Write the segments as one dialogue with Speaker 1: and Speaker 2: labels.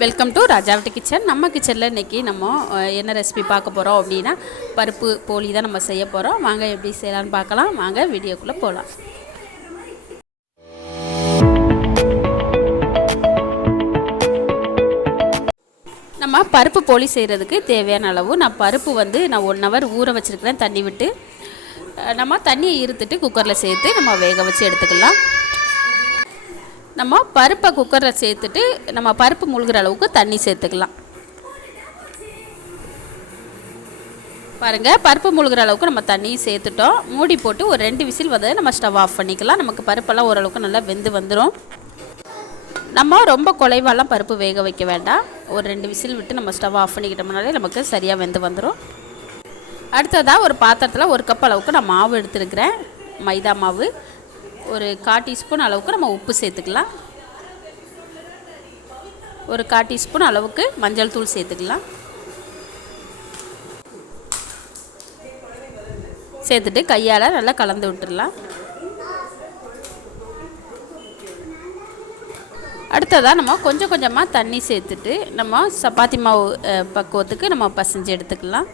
Speaker 1: Welcome to ராஜாவட்டி kitchen நம்ம கிச்சனில் இன்றைக்கி நம்ம என்ன ரெசிபி பார்க்க போகிறோம் அப்படின்னா பருப்பு போலி தான் நம்ம செய்ய போகிறோம் வாங்க எப்படி செய்யலான்னு பார்க்கலாம். வாங்க வீடியோக்குள்ளே போகலாம் நம்ம பருப்பு போலி செய்கிறதுக்கு தேவையான அளவு நான் பருப்பு வந்து நான் ஒன் ஹவர் ஊற வச்சுருக்கிறேன் தண்ணி விட்டு. நம்ம தண்ணியை இருத்துட்டு குக்கரில் சேர்த்து நம்ம வேக வச்சு எடுத்துக்கலாம். நம்ம பருப்பை குக்கரில் சேர்த்துட்டு நம்ம பருப்பு முழுகிற அளவுக்கு தண்ணி சேர்த்துக்கலாம். பாருங்கள் பருப்பு முழுகிற அளவுக்கு நம்ம தண்ணி சேர்த்துட்டோம். மூடி போட்டு ஒரு ரெண்டு விசில் வந்து நம்ம ஸ்டவ் ஆஃப் பண்ணிக்கலாம். நமக்கு பருப்பெல்லாம் ஓரளவுக்கு நல்லா வெந்து வந்துடும் நம்ம ரொம்ப குலைவாலாம் பருப்பு வேக வைக்க வேண்டாம். ஒரு ரெண்டு விசில் விட்டு நம்ம ஸ்டவ் ஆஃப் பண்ணிக்கிட்டோம்னாலே நமக்கு சரியாக வெந்து வந்துடும் அடுத்ததாக ஒரு பாத்திரத்தில் ஒரு கப் அளவுக்கு நான் மாவு எடுத்துருக்கிறேன். மைதா மாவு. ஒரு கால் டீஸ்பூன் அளவுக்கு நம்ம உப்பு சேர்த்துக்கலாம். ஒரு கால் டீஸ்பூன் அளவுக்கு மஞ்சள் தூள் சேர்த்துக்கலாம். சேர்த்துட்டு கையால் நல்லா கலந்து விட்டுடலாம் அடுத்ததாக நம்ம கொஞ்சம் கொஞ்சமாக தண்ணி சேர்த்துட்டு நம்ம சப்பாத்தி மாவு பக்குவத்துக்கு நம்ம பசைஞ்சு எடுத்துக்கலாம்.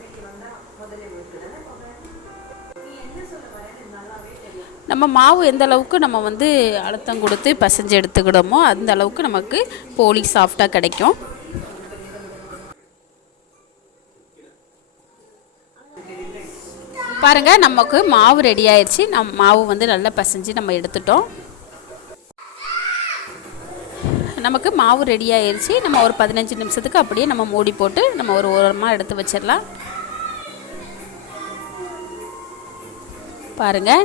Speaker 1: நம்ம மாவு எந்த அளவுக்கு நம்ம வந்து அழுத்தம் கொடுத்து பசைஞ்சு எடுத்துக்கிடோமோ அந்த அளவுக்கு நமக்கு போலி சாஃப்டாக கிடைக்கும். பாருங்கள் நமக்கு மாவு ரெடி ஆயிடுச்சு. நம் மாவு வந்து நல்லா பசைஞ்சு நம்ம எடுத்துட்டோம். நமக்கு மாவு ரெடி ஆயிடுச்சு. நம்ம ஒரு பதினஞ்சு நிமிஷத்துக்கு அப்படியே நம்ம மூடி போட்டு நம்ம ஒரு ஓரமாக எடுத்து வச்சிடலாம். பாருங்கள்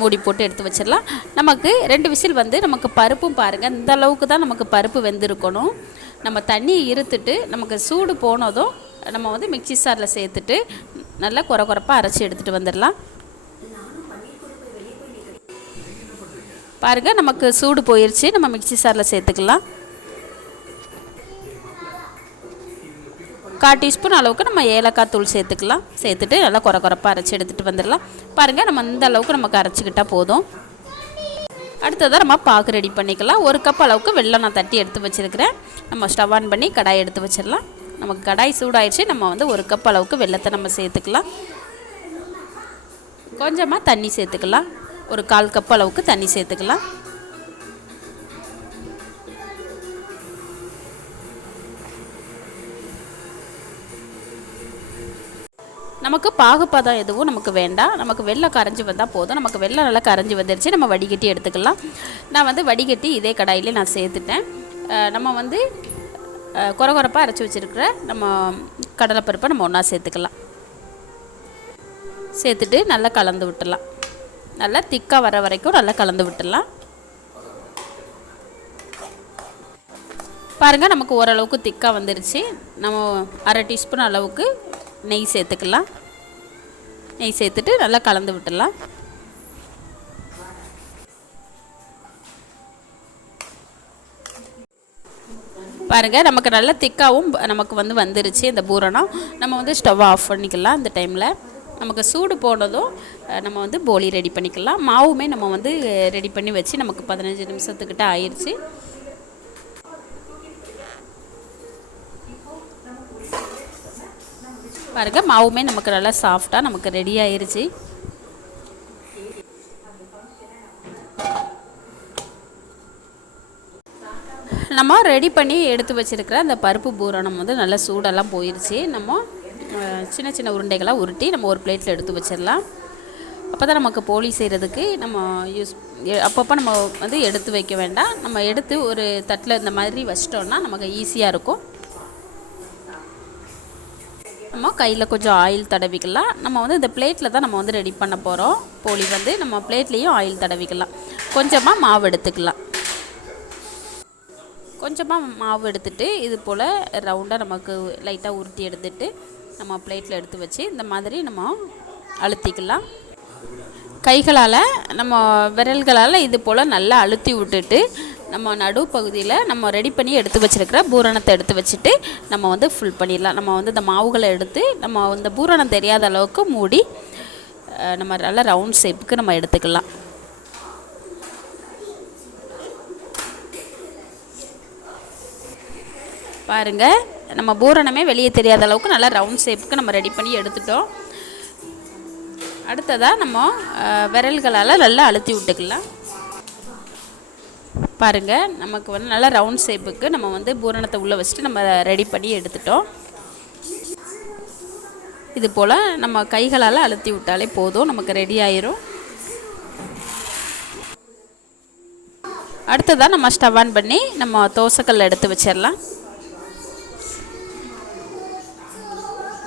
Speaker 1: மூடி போட்டு எடுத்து வச்சிடலாம். நமக்கு ரெண்டு விசில் வந்து நமக்கு பருப்பும் பாருங்கள் இந்த அளவுக்கு தான் நமக்கு பருப்பு வெந்திருக்கணும். நம்ம தண்ணியை இருத்துட்டு நமக்கு சூடு போனதும் நம்ம வந்து மிக்சி சாரில் சேர்த்துட்டு நல்லா குறை குறைப்பாக அரைச்சி எடுத்துகிட்டு வந்துடலாம். பாருங்கள் நமக்கு சூடு போயிடுச்சு நம்ம மிக்சி சாரில் சேர்த்துக்கலாம். கால் டீஸ்பூன் அளவுக்கு நம்ம ஏலக்காய் தூள் சேர்த்துக்கலாம். சேர்த்துட்டு நல்லா குறை குறைப்பாக அரைச்சி எடுத்துகிட்டு வந்துடலாம். பாருங்கள் நம்ம இந்த அளவுக்கு நமக்கு அரைச்சிக்கிட்டால் போதும். அடுத்ததாக நம்ம பாக்கு ரெடி பண்ணிக்கலாம். ஒரு கப் அளவுக்கு வெள்ளம் நான் தட்டி எடுத்து வச்சுருக்கிறேன். நம்ம ஸ்டவ் ஆன் பண்ணி கடாய் எடுத்து வச்சிடலாம். நமக்கு கடாய் சூடாயிடுச்சு. நம்ம வந்து ஒரு கப் அளவுக்கு வெள்ளத்தை நம்ம சேர்த்துக்கலாம். கொஞ்சமாக தண்ணி சேர்த்துக்கலாம். ஒரு கால் கப் அளவுக்கு தண்ணி சேர்த்துக்கலாம். நமக்கு பாகுப்பதம் எதுவும் நமக்கு வேண்டாம். நமக்கு வெள்ளை கரைஞ்சி வந்தால் போதும். நமக்கு வெள்ளை நல்லா கரைஞ்சி வந்துருச்சு. நம்ம வடிகட்டி எடுத்துக்கலாம். நான் வந்து வடிகட்டி இதே கடாயிலே நான் சேர்த்துட்டேன். நம்ம வந்து குறகுறப்பாக அரைச்சி வச்சுருக்கிற நம்ம கடலைப்பருப்பை நம்ம ஒன்றா சேர்த்துக்கலாம். சேர்த்துட்டு நல்லா கலந்து விட்டுடலாம் நல்லா திக்காக வர வரைக்கும் நல்லா கலந்து விட்டுடலாம் பாருங்கள் நமக்கு ஓரளவுக்கு திக்காக வந்துருச்சு. நம்ம அரை டீஸ்பூன் அளவுக்கு நெய் சேர்த்துக்கலாம். நெய் சேர்த்துட்டு நல்லா கலந்து விட்டுடலாம். பாருங்கள் நமக்கு நல்ல திக்காகவும் நமக்கு வந்து வந்துருச்சு இந்த பூரணம். நம்ம வந்து ஸ்டவ் ஆஃப் பண்ணிக்கலாம் இந்த டைமில் நமக்கு சூடு போனதும் நம்ம வந்து போலி ரெடி பண்ணிக்கலாம். மாவுமே நம்ம வந்து ரெடி பண்ணி வச்சு நமக்கு பதினஞ்சு நிமிஷத்துக்கிட்ட ஆயிடுச்சு பாருங்கள் மாவுமே நமக்கு நல்லா சாஃப்டாக நமக்கு ரெடி ஆயிடுச்சு நம்ம ரெடி பண்ணி எடுத்து வச்சிருக்கிற அந்த பருப்பு பூரணம் வந்து நல்லா சூடெல்லாம் போயிடுச்சு நம்ம சின்ன சின்ன உருண்டைகளாக உருட்டி நம்ம ஒரு பிளேட்டில் எடுத்து வச்சிடலாம். அப்போ தான் நமக்கு போலி செய்கிறதுக்கு நம்ம யூஸ் அப்பப்போ நம்ம வந்து எடுத்து வைக்க வேண்டாம். நம்ம எடுத்து ஒரு தட்டில் இந்த மாதிரி வச்சிட்டோன்னா நமக்கு ஈஸியாக இருக்கும். நம்ம கையில் கொஞ்சம் ஆயில் தடவிக்கலாம். நம்ம வந்து இந்த பிளேட்டில் தான் நம்ம வந்து ரெடி பண்ண போகிறோம் போலி வந்து நம்ம பிளேட்லேயும் ஆயில் தடவிக்கலாம். கொஞ்சமாக மாவு எடுத்துக்கலாம். கொஞ்சமாக மாவு எடுத்துட்டு இது போல் ரவுண்டாக நமக்கு லைட்டாக உருட்டி எடுத்துட்டு நம்ம பிளேட்டில் எடுத்து வச்சு இந்த மாதிரி நம்ம அழுத்திக்கலாம். கைகளால் நம்ம விரல்களால் இது போல் நல்லா அழுத்தி விட்டுட்டு நம்ம நடு பகுதியில் நம்ம ரெடி பண்ணி எடுத்து வச்சிருக்கிற பூரணத்தை எடுத்து வச்சுட்டு நம்ம வந்து ஃபுல் பண்ணிடலாம். நம்ம வந்து இந்த மாவுகளை எடுத்து நம்ம இந்த பூரணம் தெரியாத அளவுக்கு மூடி நம்ம நல்லா ரவுண்ட் ஷேப்புக்கு நம்ம எடுத்துக்கலாம். பாருங்கள் நம்ம பூரணமே வெளியே தெரியாத அளவுக்கு நல்லா ரவுண்ட் ஷேப்புக்கு நம்ம ரெடி பண்ணி எடுத்துட்டோம். அடுத்ததாக நம்ம விரல்களால் நல்லா அழுத்தி விட்டுக்கலாம். பாருங்கள் நமக்கு வந்து நல்லா ரவுண்ட் ஷேப்புக்கு நம்ம வந்து பூரணத்தை உள்ளே வச்சுட்டு நம்ம ரெடி பண்ணி எடுத்துட்டோம். இது போல் நம்ம கைகளால் அழுத்தி விட்டாலே போதும் நமக்கு ரெடி ஆயிரும். அடுத்ததாக நம்ம ஸ்டவ் ஆன் பண்ணி நம்ம தோசைக்கல் எடுத்து வச்சிடலாம்.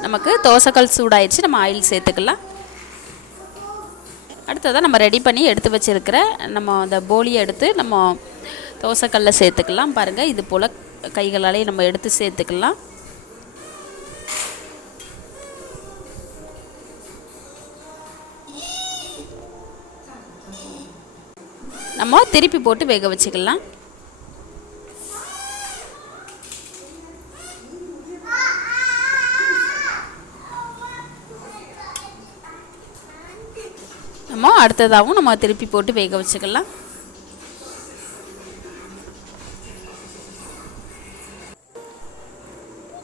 Speaker 1: நமக்கு தோசைக்கல் சூடாயிடுச்சு நம்ம ஆயில் சேர்த்துக்கலாம். அடுத்ததாக நம்ம ரெடி பண்ணி எடுத்து வச்சிருக்கிற நம்ம அந்த போலியை எடுத்து நம்ம தோசைக்கல்ல சேர்த்துக்கலாம். பாருங்கள் இது போல் கைகளாலே நம்ம எடுத்து சேர்த்துக்கலாம். நம்ம திருப்பி போட்டு வேக வச்சுக்கலாம். நம்ம அடுத்ததாகவும் நம்ம திருப்பி போட்டு வேக வச்சுக்கலாம்.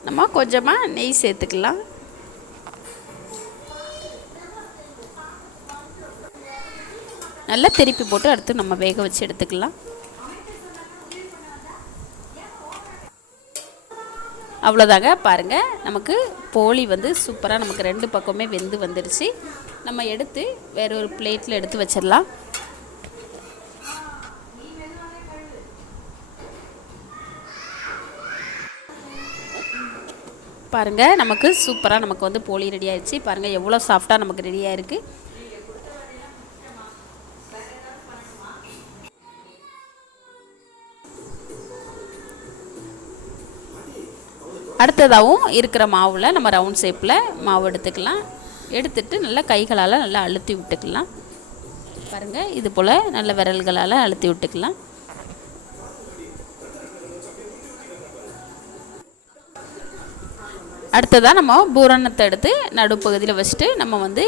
Speaker 1: நம்ம கொஞ்சமாக நெய் சேர்த்துக்கலாம். நல்லா திருப்பி போட்டு அடுத்து நம்ம வேக வச்சு எடுத்துக்கலாம். அவ்வளோதாங்க. பாருங்கள் நமக்கு போலி வந்து சூப்பராக நமக்கு ரெண்டு பக்கமே வெந்து வந்துடுச்சு நம்ம எடுத்து வேற ஒரு பிளேட்டில் எடுத்து வச்சிடலாம். பாருங்கள் நமக்கு சூப்பராக நமக்கு வந்து போலி ரெடி ஆயிடுச்சு. பாருங்கள் எவ்வளோ சாஃப்டாக நமக்கு ரெடியாக இருக்குது அடுத்ததாகவும் இருக்கிற மாவில் நம்ம ரவுண்ட் ஷேப்பில் மாவு எடுத்துக்கலாம். எடுத்துட்டு நல்லா கைகளால் நல்லா அழுத்தி விட்டுக்கலாம். பாருங்கள் இது போல் நல்ல விரல்களால் அழுத்தி விட்டுக்கலாம். அடுத்ததாக நம்ம பூரணத்தை எடுத்து நடுப்பகுதியில் வச்சுட்டு நம்ம வந்து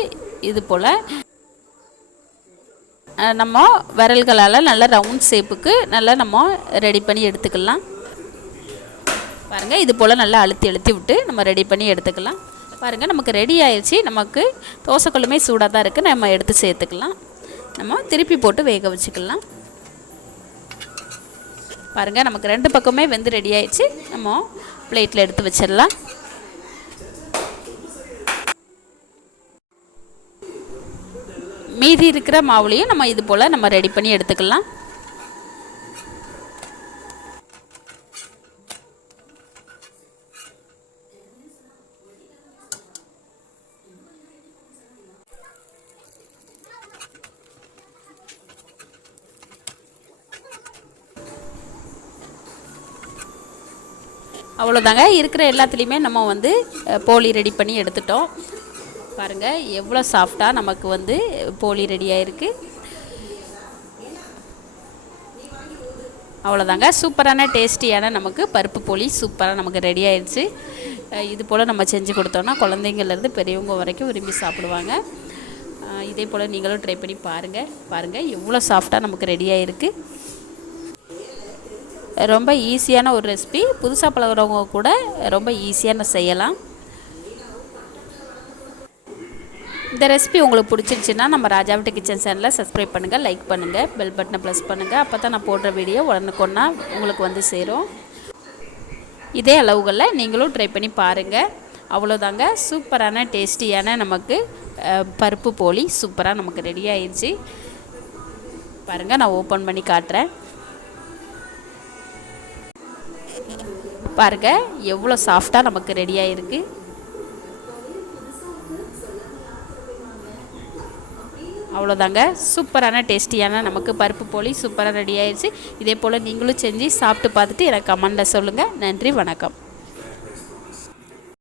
Speaker 1: இது போல் நம்ம விரல்களால் நல்ல ரவுண்ட் ஷேப்புக்கு நல்லா நம்ம ரெடி பண்ணி எடுத்துக்கலாம். பாருங்கள் இது போல் நல்லா அழுத்தி அழுத்தி விட்டு நம்ம ரெடி பண்ணி எடுத்துக்கலாம். பாருங்கள் நமக்கு ரெடி ஆயிடுச்சு. நமக்கு தோசைக்கல்லுமே சூடாக தான் இருக்குது நம்ம எடுத்து சேர்த்துக்கலாம். நம்ம திருப்பி போட்டு வேக வச்சுக்கலாம். பாருங்கள் நமக்கு ரெண்டு பக்கமே வெந்து ரெடி ஆயிடுச்சு. நம்ம பிளேட்டில் எடுத்து வச்சிடலாம். மீதி இருக்கிற மாவுலையும் நம்ம இது போல் நம்ம ரெடி பண்ணி எடுத்துக்கலாம். அவ்வளோதாங்க இருக்கிற எல்லாத்துலேயுமே நம்ம வந்து போலி ரெடி பண்ணி எடுத்துட்டோம். பாருங்கள் எவ்வளோ சாஃப்டாக நமக்கு வந்து போலி ரெடி ஆகிருக்கு அவ்வளோதாங்க சூப்பரான டேஸ்டியான நமக்கு பருப்பு போலி சூப்பராக நமக்கு ரெடி ஆயிடுச்சு இது போல் நம்ம செஞ்சு கொடுத்தோன்னா குழந்தைங்கள்லேருந்து பெரியவங்க வரைக்கும் விரும்பி சாப்பிடுவாங்க. இதே போல் நீங்களும் ட்ரை பண்ணி பாருங்கள் பாருங்கள் எவ்வளோ சாஃப்டாக நமக்கு ரெடி ஆகிருக்கு ரொம்ப ஈஸியான ஒரு ரெசிபி. புதுசாக பழகுறவங்க கூட ரொம்ப ஈஸியாக செய்யலாம். இந்த ரெசிபி உங்களுக்கு பிடிச்சிருச்சுன்னா நம்ம ராஜாவிட்டு கிச்சன் சேனலில் சப்ஸ்கிரைப் பண்ணுங்கள் லைக் பண்ணுங்கள் பெல் பட்டனை ப்ரெஸ் பண்ணுங்கள் அப்போ தான் நான் போடுற வீடியோ உடனுக்கொன்னா உங்களுக்கு வந்து சேரும். இதே அளவுகளில் நீங்களும் ட்ரை பண்ணி பாருங்கள் அவ்வளோதாங்க சூப்பரான டேஸ்டியான நமக்கு பருப்பு போலி சூப்பராக நமக்கு ரெடி ஆயிடுச்சு. பாருங்கள் நான் ஓப்பன் பண்ணி காட்டுறேன். பாருங்க எவ்வளோ சாஃப்டாக நமக்கு ரெடியாக இருக்குது அவ்வளோதாங்க சூப்பரான டேஸ்டியான நமக்கு பருப்பு போலி சூப்பராக ரெடி ஆயிடுச்சு இதே போல் நீங்களும் செஞ்சு சாப்பிட்டு பார்த்துட்டு எனக்கு கமெண்டில் சொல்லுங்கள் நன்றி வணக்கம்.